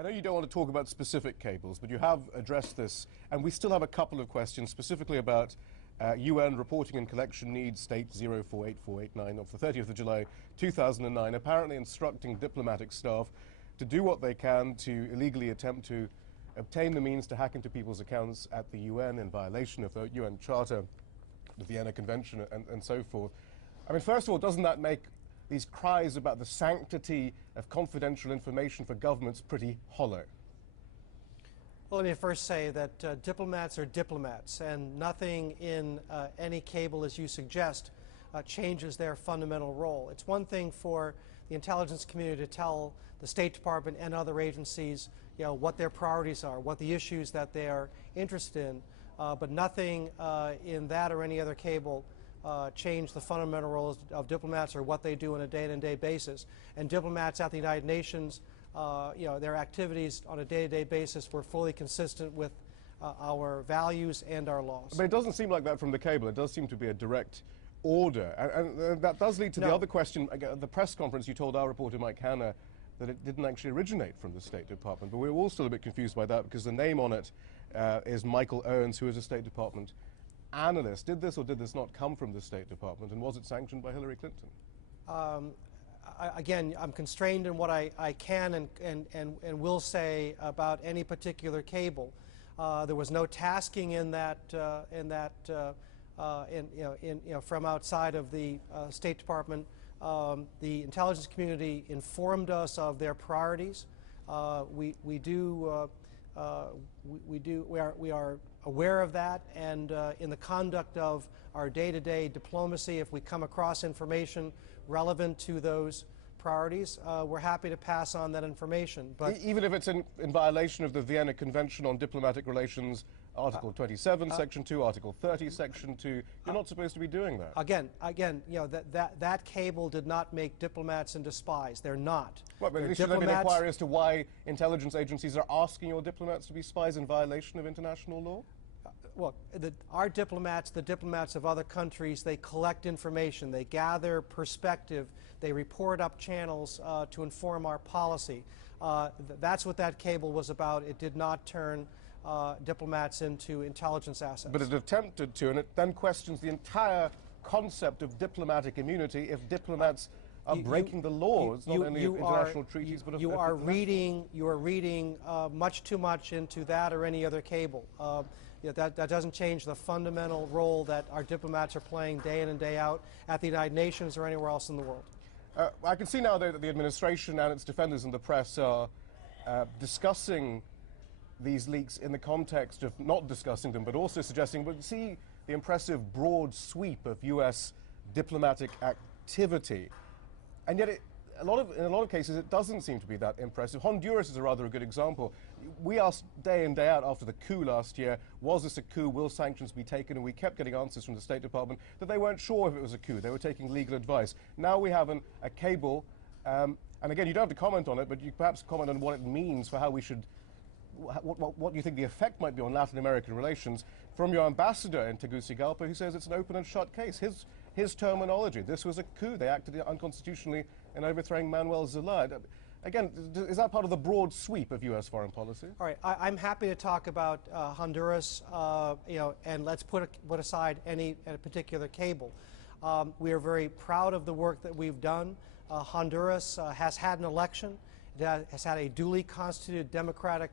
I know you don't want to talk about specific cables, but you have addressed this, and we still have a couple of questions specifically about UN reporting and collection needs, State 048489 of the 30th of July 2009, apparently instructing diplomatic staff to do what they can to illegally attempt to obtain the means to hack into people's accounts at the UN in violation of the UN Charter, the Vienna Convention, and so forth. I mean, first of all, doesn't that make these cries about the sanctity of confidential information for governments pretty hollow? Well, let me first say that diplomats are diplomats, and nothing in any cable, as you suggest, changes their fundamental role. It's one thing for the intelligence community to tell the State Department and other agencies, what their priorities are, what the issues that they are interested in, but nothing in that or any other cable change the fundamental roles of diplomats or what they do on a day-to-day basis. And diplomats at the United Nations, their activities on a day-to-day basis were fully consistent with our values and our laws. But it doesn't seem like that from the cable. It does seem to be a direct order. And that does lead to the other question. At the press conference, you told our reporter, Mike Hanna, that it didn't actually originate from the State Department. But we're all still a bit confused by that because the name on it is Michael Owens, who is a State Department analyst. Did this or did this not come from the State Department, and was it sanctioned by Hillary Clinton? Again, I'm constrained in what I can and will say about any particular cable. There was no tasking in that from outside of the State Department. The intelligence community informed us of their priorities. We are aware of that, and in the conduct of our day-to-day diplomacy, if we come across information relevant to those priorities, we're happy to pass on that information. But even if it's in violation of the Vienna Convention on Diplomatic Relations, Article 27, Section 2, Article 30, Section 2, you're not supposed to be doing that. Again, that cable did not make diplomats into spies. They're not. Right, but should there be an inquiry as to why intelligence agencies are asking your diplomats to be spies in violation of international law? Well, our diplomats, the diplomats of other countries, they collect information, they gather perspective, they report up channels to inform our policy. That's what that cable was about. It did not turn diplomats into intelligence assets. But it attempted to, and it then questions the entire concept of diplomatic immunity if diplomats are breaking the laws, not only of international treaties, but of you are reading much too much into that or any other cable. That doesn't change the fundamental role that our diplomats are playing day in and day out at the United Nations or anywhere else in the world. I can see now that the administration and its defenders in the press are discussing these leaks in the context of not discussing them, but also suggesting, but see the impressive broad sweep of U.S. diplomatic activity. And yet, in a lot of cases, it doesn't seem to be that impressive. Honduras is a good example. We asked day in, day out after the coup last year, was this a coup, will sanctions be taken? And we kept getting answers from the State Department that they weren't sure if it was a coup. They were taking legal advice. Now we have a cable, and again, you don't have to comment on it, but you perhaps comment on what it means for how we should, what you think the effect might be on Latin American relations from your ambassador in Tegucigalpa, who says it's an open and shut case. His terminology, this was a coup. They acted unconstitutionally in overthrowing Manuel Zelaya. Again, is that part of the broad sweep of U.S. foreign policy? All right, I'm happy to talk about Honduras, and let's put aside any particular cable. We are very proud of the work that we've done. Honduras has had an election. It has had a duly constituted democratic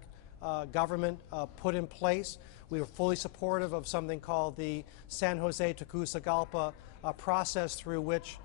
government put in place. We were fully supportive of something called the San Jose Tegucigalpa process through which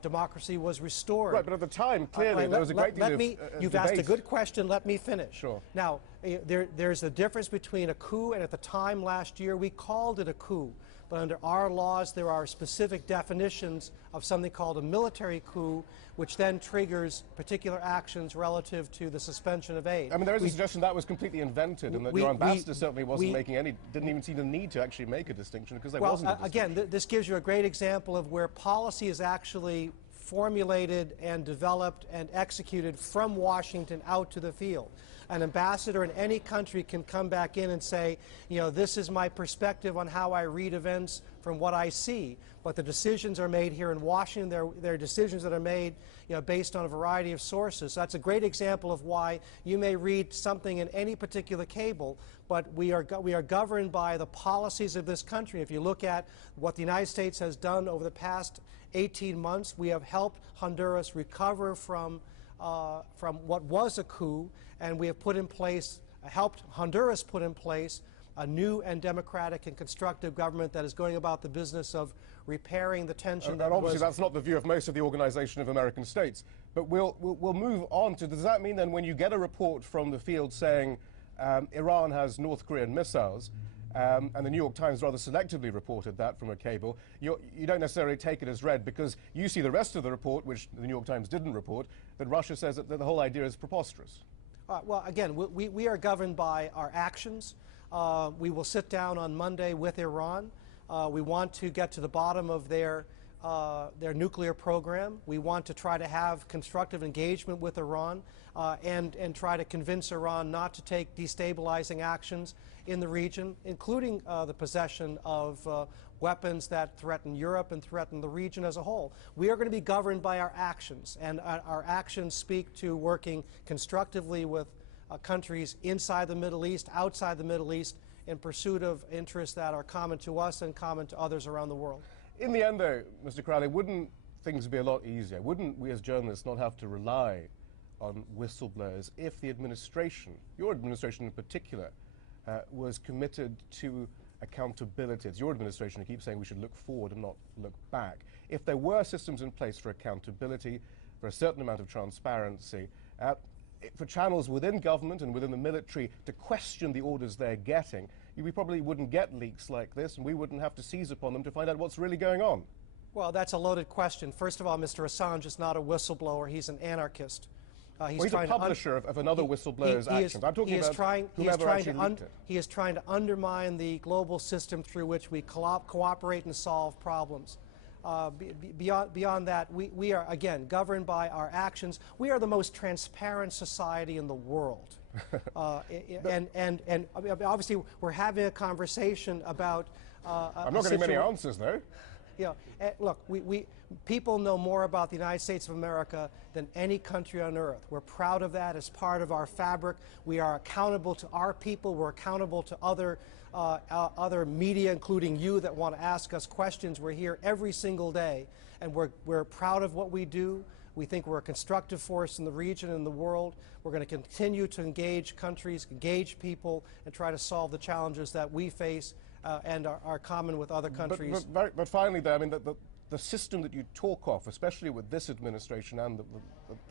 democracy was restored. Right, but at the time, clearly, there was a great deal of You've debate. asked a good question. Let me finish. Sure. Now, there's a difference between a coup, and at the time last year, we called it a coup. But under our laws, there are specific definitions of something called a military coup, which then triggers particular actions relative to the suspension of aid. I mean, there is a suggestion that was completely invented, and that your ambassador certainly wasn't didn't even see the need to actually make a distinction because there wasn't a distinction. Again, this gives you a great example of where policy is actually formulated and developed and executed from Washington out to the field. An ambassador in any country can come back in and say, this is my perspective on how I read events from from what I see. But the decisions are made here in Washington. They're decisions that are made, based on a variety of sources. So that's a great example of why you may read something in any particular cable, but we are governed by the policies of this country. If you look at what the United States has done over the past 18 months, we have helped Honduras recover from what was a coup, and we have helped Honduras put in place a new and democratic and constructive government that is going about the business of repairing the tension. And obviously that's not the view of most of the Organization of American States. But we'll move on to, does that mean then when you get a report from the field saying Iran has North Korean missiles, and the New York Times rather selectively reported that from a cable, you don't necessarily take it as read because you see the rest of the report, which the New York Times didn't report, that Russia says that the whole idea is preposterous? Well, again, we are governed by our actions. We will sit down on Monday with Iran. We want to get to the bottom of their nuclear program. We want to try to have constructive engagement with Iran and try to convince Iran not to take destabilizing actions in the region, including the possession of weapons that threaten Europe and threaten the region as a whole. We are going to be governed by our actions, and our actions speak to working constructively with countries inside the Middle East, outside the Middle East, in pursuit of interests that are common to us and common to others around the world. In the end, though, Mr. Crowley, wouldn't things be a lot easier? Wouldn't we as journalists not have to rely on whistleblowers if the administration, your administration in particular, was committed to accountability? It's your administration who keeps saying we should look forward and not look back. If there were systems in place for accountability, for a certain amount of transparency, for channels within government and within the military to question the orders they're getting, we probably wouldn't get leaks like this, and we wouldn't have to seize upon them to find out what's really going on. Well, that's a loaded question. First of all, Mr. Assange is not a whistleblower. He's an anarchist. He's a publisher of another whistleblower's actions. I'm talking about whoever actually leaked it. He is trying to undermine the global system through which we cooperate and solve problems. Beyond that, we are, again, governed by our actions. We are the most transparent society in the world. And obviously, we're having a conversation about I'm not getting many answers, though. Look, people know more about the United States of America than any country on earth. We're proud of that as part of our fabric. We are accountable to our people. We're accountable to other media, including you, that want to ask us questions. We're here every single day, and we're proud of what we do. We think we're a constructive force in the region and the world. We're going to continue to engage countries, engage people, and try to solve the challenges that we face and are common with other countries. But finally, though, I mean, the system that you talk of, especially with this administration and the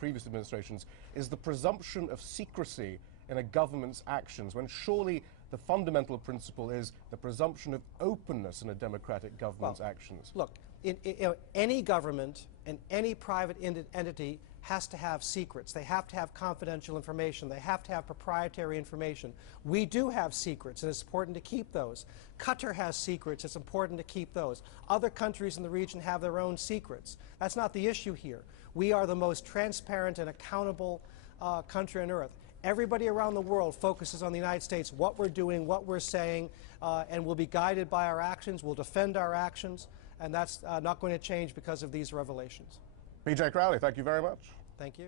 previous administrations, is the presumption of secrecy in a government's actions, when surely the fundamental principle is the presumption of openness in a democratic government's actions. Look, any government and any private entity has to have secrets. They have to have confidential information. They have to have proprietary information. We do have secrets, and it's important to keep those. Qatar has secrets. It's important to keep those. Other countries in the region have their own secrets. That's not the issue here. We are the most transparent and accountable country on earth. Everybody around the world focuses on the United States, what we're doing, what we're saying, and we'll be guided by our actions. We'll defend our actions, and that's not going to change because of these revelations. B.J. Crowley, thank you very much. Thank you.